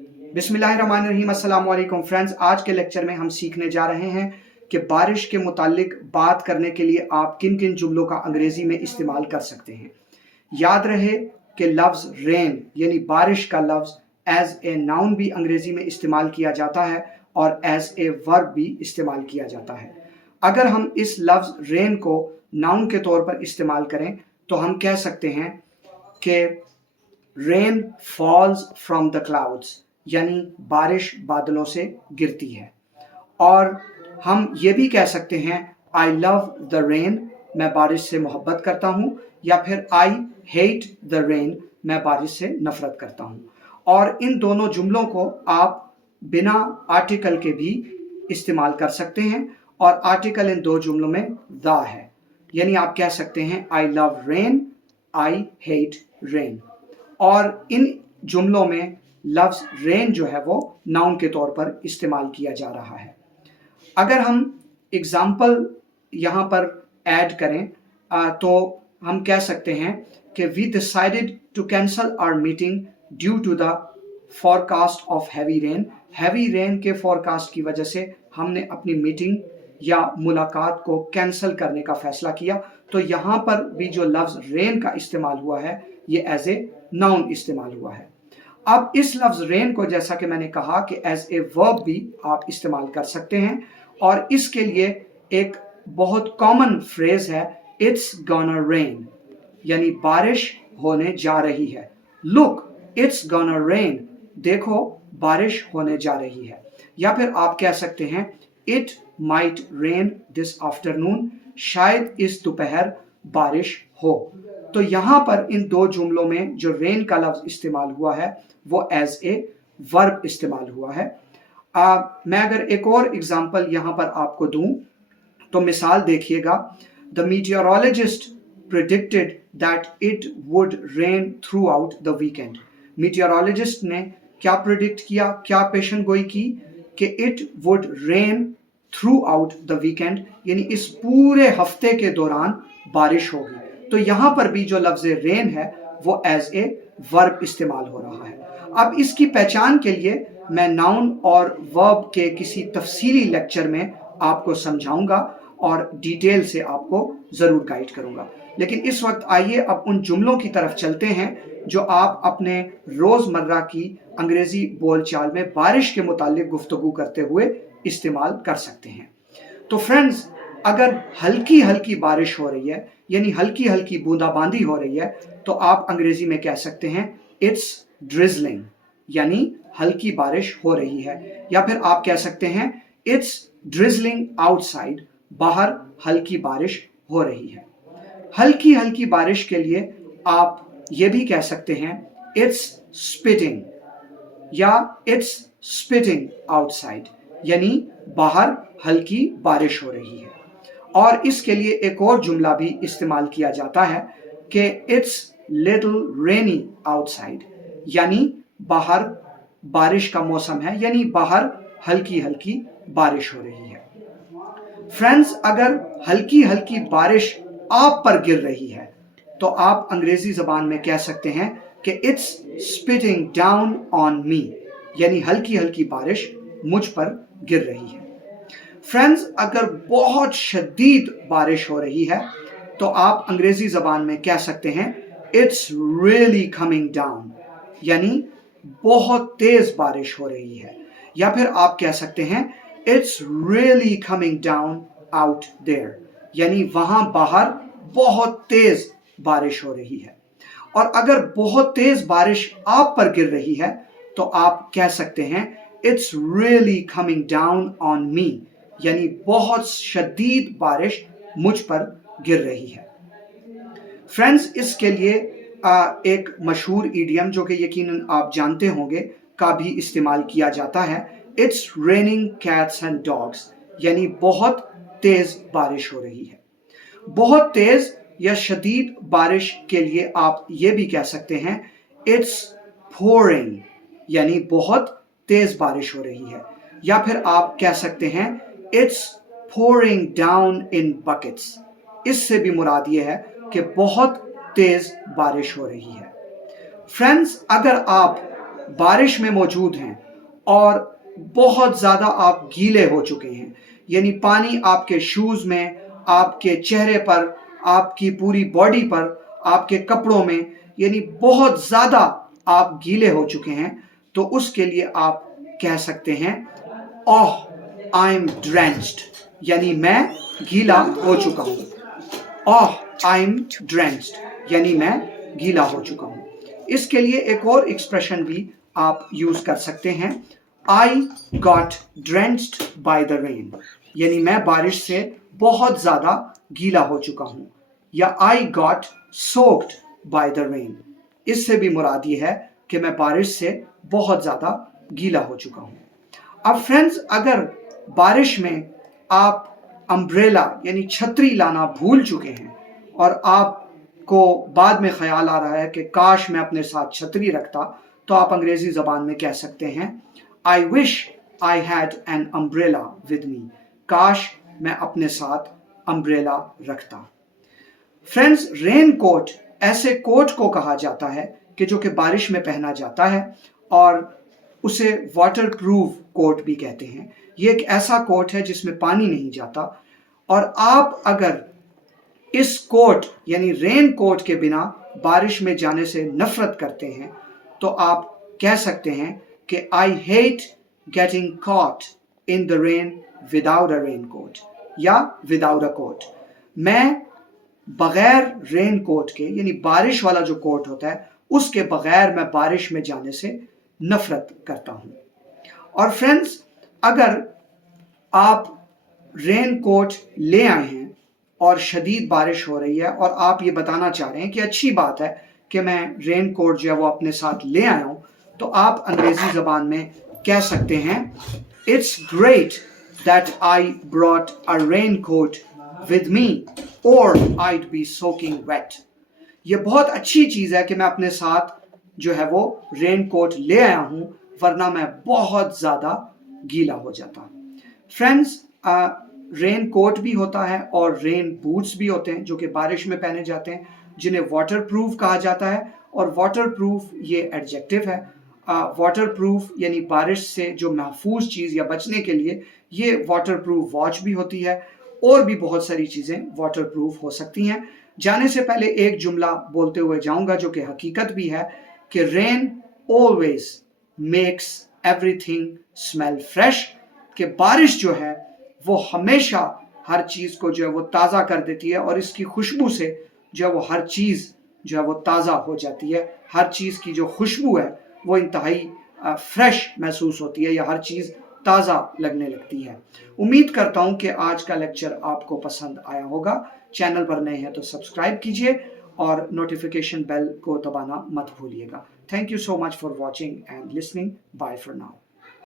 बिस्मिल्लाहिर्रहमानिर्रहीम, अस्सलाम वालेकुम फ्रेंड्स। आज के लेक्चर में हम सीखने जा रहे हैं कि बारिश के मुतालिक बात करने के लिए आप किन किन जुमलों का अंग्रेज़ी में इस्तेमाल कर सकते हैं। याद रहे कि लफ्ज़ रेन यानी बारिश का लफ्ज़ एज ए नाउन भी अंग्रेज़ी में इस्तेमाल किया जाता है और एज ए वर्ब भी इस्तेमाल किया जाता है। अगर हम इस लफ्ज़ रेन को नाउन के तौर पर इस्तेमाल करें तो हम कह सकते हैं कि rain falls from the clouds, यानी बारिश बादलों से गिरती है। और हम ये भी कह सकते हैं आई लव द रेन, मैं बारिश से मोहब्बत करता हूँ, या फिर आई हेट द रेन, मैं बारिश से नफरत करता हूँ। और इन दोनों जुमलों को आप बिना आर्टिकल के भी इस्तेमाल कर सकते हैं, और आर्टिकल इन दो जुमलों में द है, यानी आप कह सकते हैं I love rain, I hate rain. और इन जुमलों में लफ्ज़ रेन जो है वो नाउन के तौर पर इस्तेमाल किया जा रहा है। अगर हम एग्जाम्पल यहाँ पर ऐड करें तो हम कह सकते हैं कि we decided to cancel our meeting due to the forecast of heavy rain. Heavy rain के फोरकास्ट की वजह से हमने अपनी मीटिंग या मुलाकात को कैंसिल करने का फैसला किया। तो यहाँ पर भी जो लफ्ज़ रेन का इस्तेमाल हुआ है ये एज ए नाउन इस्तेमाल हुआ है। अब इस लफ्ज़ रेन को, जैसा कि मैंने कहा, कि एज ए वर्ब भी आप इस्तेमाल कर सकते हैं, और इसके लिए एक बहुत कॉमन फ्रेज है इट्स गॉना रेन, यानी बारिश होने जा रही है। लुक इट्स गॉना रेन, देखो बारिश होने जा रही है। या फिर आप कह सकते हैं it might rain this afternoon, शायद इस दोपहर बारिश हो। तो यहाँ पर इन दो जुमलों में जो रेन का लफ्ज़ इस्तेमाल हुआ है वो एज ए वर्ब इस्तेमाल हुआ है। मैं अगर एक और एग्जांपल यहाँ पर आपको दूं तो मिसाल देखिएगा, the meteorologist predicted that it would rain throughout the weekend. Meteorologist ने क्या प्रिडिक्ट किया, क्या पेशन गोई की, कि it would rain throughout the weekend, यानी इस पूरे हफ्ते के दौरान बारिश होगी। तो यहाँ पर भी जो लफ्ज़ रेन है वो एज ए वर्ब इस्तेमाल हो रहा है। अब इसकी पहचान के लिए मैं नाउन और वर्ब के किसी तफसीली लेक्चर में आपको समझाऊंगा और डिटेल से आपको ज़रूर गाइड करूंगा। लेकिन इस वक्त आइए अब उन जुमलों की तरफ चलते हैं जो आप अपने रोज़मर्रा की अंग्रेज़ी बोलचाल में बारिश के मुतालिक गुफ्तगू करते हुए इस्तेमाल कर सकते हैं। तो फ्रेंड्स, अगर हल्की हल्की बारिश हो रही है, यानी हल्की हल्की बूंदाबांदी हो रही है, तो आप अंग्रेज़ी में कह सकते हैं इट्स ड्रिजलिंग, यानी हल्की बारिश हो रही है। या फिर आप कह सकते हैं इट्स ड्रिजलिंग आउटसाइड, बाहर हल्की बारिश हो रही है। हल्की हल्की बारिश के लिए आप ये भी कह सकते हैं इट्स स्पिटिंग, या इट्स स्पिटिंग आउटसाइड, यानी बाहर हल्की बारिश हो रही है। और इसके लिए एक और जुमला भी इस्तेमाल किया जाता है कि इट्स लिटिल रेनी आउटसाइड, यानी बाहर बारिश का मौसम है, यानी बाहर हल्की हल्की बारिश हो रही है। फ्रेंड्स, अगर हल्की हल्की बारिश आप पर गिर रही है तो आप अंग्रेजी ज़बान में कह सकते हैं कि it's spitting down on me, यानी हल्की हल्की बारिश मुझ पर गिर रही है। फ्रेंड्स, अगर बहुत शदीद बारिश हो रही है तो आप अंग्रेजी ज़बान में कह सकते हैं इट्स रियली कमिंग डाउन, यानी बहुत तेज़ बारिश हो रही है। या फिर आप कह सकते हैं it's really coming down out there, यानी वहाँ बाहर बहुत तेज़ बारिश हो रही है। और अगर बहुत तेज़ बारिश आप पर गिर रही है तो आप कह सकते हैं it's really coming down on me, यानी बहुत शदीद बारिश मुझ पर गिर रही है। फ्रेंड्स, इसके लिए एक मशहूर इडियम जो कि यकीनन आप जानते होंगे का भी इस्तेमाल किया जाता है, it's raining cats and dogs, यानी बहुत तेज़ बारिश हो रही है। बहुत तेज़ या शदीद बारिश के लिए आप ये भी कह सकते हैं इट्स पोरिंग, यानी बहुत तेज़ बारिश हो रही है। या फिर आप कह सकते हैं it's pouring down in buckets, इससे भी मुराद ये है कि बहुत तेज़ बारिश हो रही है। फ्रेंड्स, अगर आप बारिश में मौजूद हैं और बहुत ज़्यादा आप गीले हो चुके हैं, यानी पानी आपके शूज़ में, आपके चेहरे पर, आपकी पूरी बॉडी पर, आपके कपड़ों में, यानी बहुत ज़्यादा आप गीले हो चुके हैं, तो उसके लिए आप कह सकते हैं ओह आई एम ड्रेंच्ड, यानी मैं गीला हो चुका हूँ। ओह आई एम ड्रेंच्ड यानी मैं गीला हो चुका हूँ। इसके लिए एक और एक्सप्रेशन भी आप यूज कर सकते हैं, I got drenched by the rain, यानी मैं बारिश से बहुत ज्यादा गीला हो चुका हूँ, या I got soaked by the rain. इससे भी मुराद ये है कि मैं बारिश से बहुत ज्यादा गीला हो चुका हूँ। अब फ्रेंड्स, अगर बारिश में आप अम्ब्रेला यानी छतरी लाना भूल चुके हैं और आपको बाद में ख्याल आ रहा है कि काश मैं अपने साथ छतरी रखता, तो आप अंग्रेजी ज़बान में कह सकते हैं I wish I had an umbrella with me, काश मैं अपने साथ अम्ब्रेला रखता। फ्रेंड्स, रेन कोट ऐसे कोट को कहा जाता है कि जो कि बारिश में पहना जाता है और उसे वाटर प्रूफ कोट भी कहते हैं। ये एक ऐसा कोट है जिसमें पानी नहीं जाता, और आप अगर इस कोट यानी रेन कोट के बिना बारिश में जाने से नफरत करते हैं, तो आप कह सकते हैं कि I hate getting caught in the rain without a raincoat या विदाउट अ कोट। मैं बगैर रेन कोट के यानी बारिश वाला जो कोट होता है उसके बगैर मैं बारिश में जाने से नफरत करता हूं। और फ्रेंड्स, अगर आप रेन कोट ले आए हैं और शदीद बारिश हो रही है और आप ये बताना चाह रहे हैं कि अच्छी बात है कि मैं रेन कोट जो है वो अपने साथ ले आया हूं, तो आप अंग्रेजी ज़बान में कह सकते हैं it's great that I brought a raincoat with me और आईड बी सोकिंग वेट। ये बहुत अच्छी चीज़ है कि मैं अपने साथ जो है वो रेन कोट ले आया हूं, वरना मैं बहुत ज़्यादा गीला हो जाता। फ्रेंड्स, रेन कोट भी होता है और रेन बूट्स भी होते हैं जो कि बारिश में पहने जाते हैं, जिन्हें वाटर प्रूफ कहा जाता है। और वाटर प्रूफ ये एडजेक्टिव है। वाटर प्रूफ यानी बारिश से जो महफूज चीज़ या बचने के लिए, ये वाटर प्रूफ वॉच भी होती है, और भी बहुत सारी चीज़ें वाटर प्रूफ हो सकती हैं। जाने से पहले एक जुमला बोलते हुए जाऊंगा जो कि हकीकत भी है कि rain always makes everything smell fresh, कि बारिश जो है वो हमेशा हर चीज़ को जो है वो ताज़ा कर देती है, और इसकी खुशबू से जो है वो हर चीज़ जो है वो ताज़ा हो जाती है। हर चीज़ की जो खुशबू है वो इंतहाई फ्रेश महसूस होती है, या हर चीज़ ताज़ा लगने लगती है। उम्मीद करता हूँ कि आज का लेक्चर आपको पसंद आया होगा। चैनल पर नए हैं तो सब्सक्राइब कीजिए और नोटिफिकेशन बेल को दबाना मत भूलिएगा। Thank you so much for watching and listening. Bye for now.